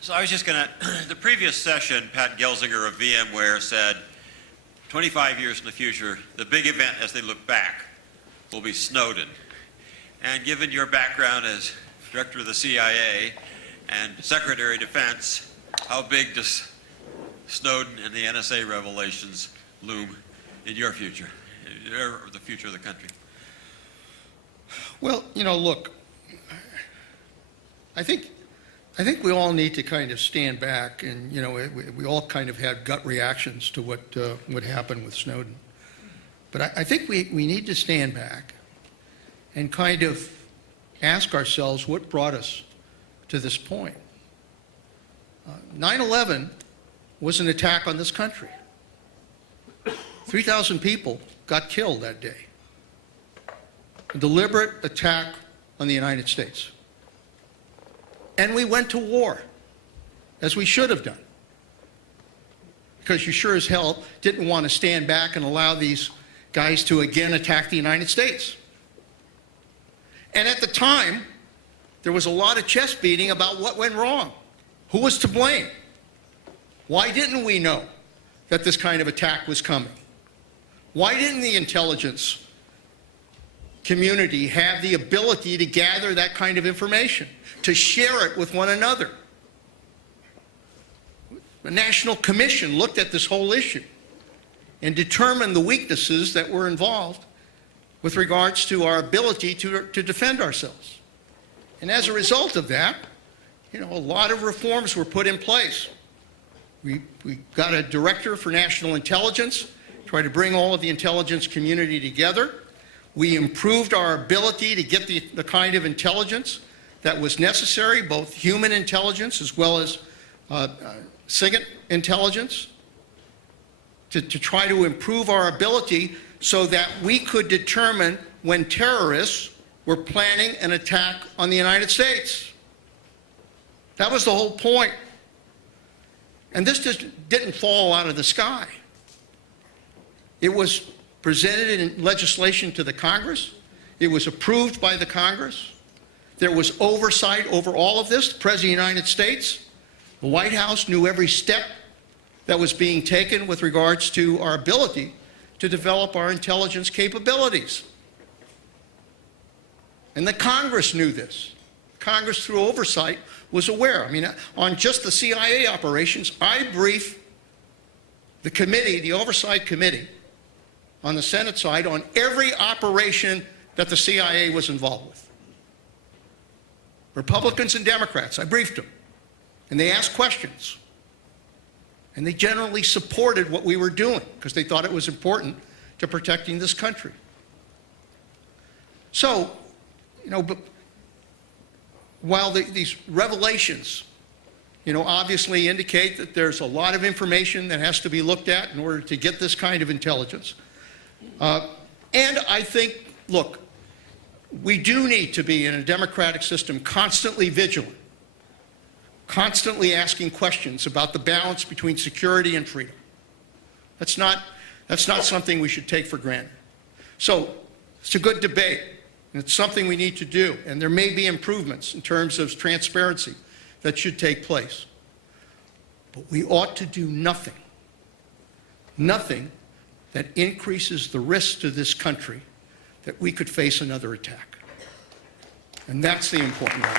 So I was just going to, the previous session, Pat Gelsinger of VMware said, 25 years in the future, the big event as they look back will be Snowden. And given your background as director of the CIA and Secretary of Defense, how big does Snowden and the NSA revelations loom in your future, or the future of the country? Well, you know, look, I think we all need to kind of stand back, and you know, we all kind of had gut reactions to what happened with Snowden. But I think we need to stand back and kind of ask ourselves what brought us to this point. 9/11 was an attack on this country. 3,000 people got killed that day. A deliberate attack on the United States. And we went to war, as we should have done. Because you sure as hell didn't want to stand back and allow these guys to again attack the United States. And at the time, there was a lot of chest beating about what went wrong. Who was to blame? Why didn't we know that this kind of attack was coming? Why didn't the intelligence community have the ability to gather that kind of information, to share it with one another? The National Commission looked at this whole issue and determined the weaknesses that were involved with regards to our ability to defend ourselves. And as a result of that, you know, a lot of reforms were put in place. We got a director for national intelligence, tried to bring all of the intelligence community together. We improved our ability to get the kind of intelligence that was necessary, both human intelligence as well as SIGINT intelligence, to try to improve our ability so that we could determine when terrorists were planning an attack on the United States. That was the whole point. And this just didn't fall out of the sky. It was presented in legislation to the Congress. It was approved by the Congress. There was oversight over all of this. The President of the United States, the White House knew every step that was being taken with regards to our ability to develop our intelligence capabilities. And the Congress knew this. Congress, through oversight, was aware. I mean, on just the CIA operations, I briefed the committee, the oversight committee, on the Senate side on every operation that the CIA was involved with. Republicans and Democrats, I briefed them, and they asked questions. And they generally supported what we were doing because they thought it was important to protecting this country. So, you know, but while these revelations, you know, obviously indicate that there's a lot of information that has to be looked at in order to get this kind of intelligence. And I think, look, we do need to be in a democratic system constantly vigilant, constantly asking questions about the balance between security and freedom. That's not something we should take for granted. So it's a good debate, and it's something we need to do, and there may be improvements in terms of transparency that should take place. But we ought to do nothing that increases the risk to this country that we could face another attack. And that's the important one.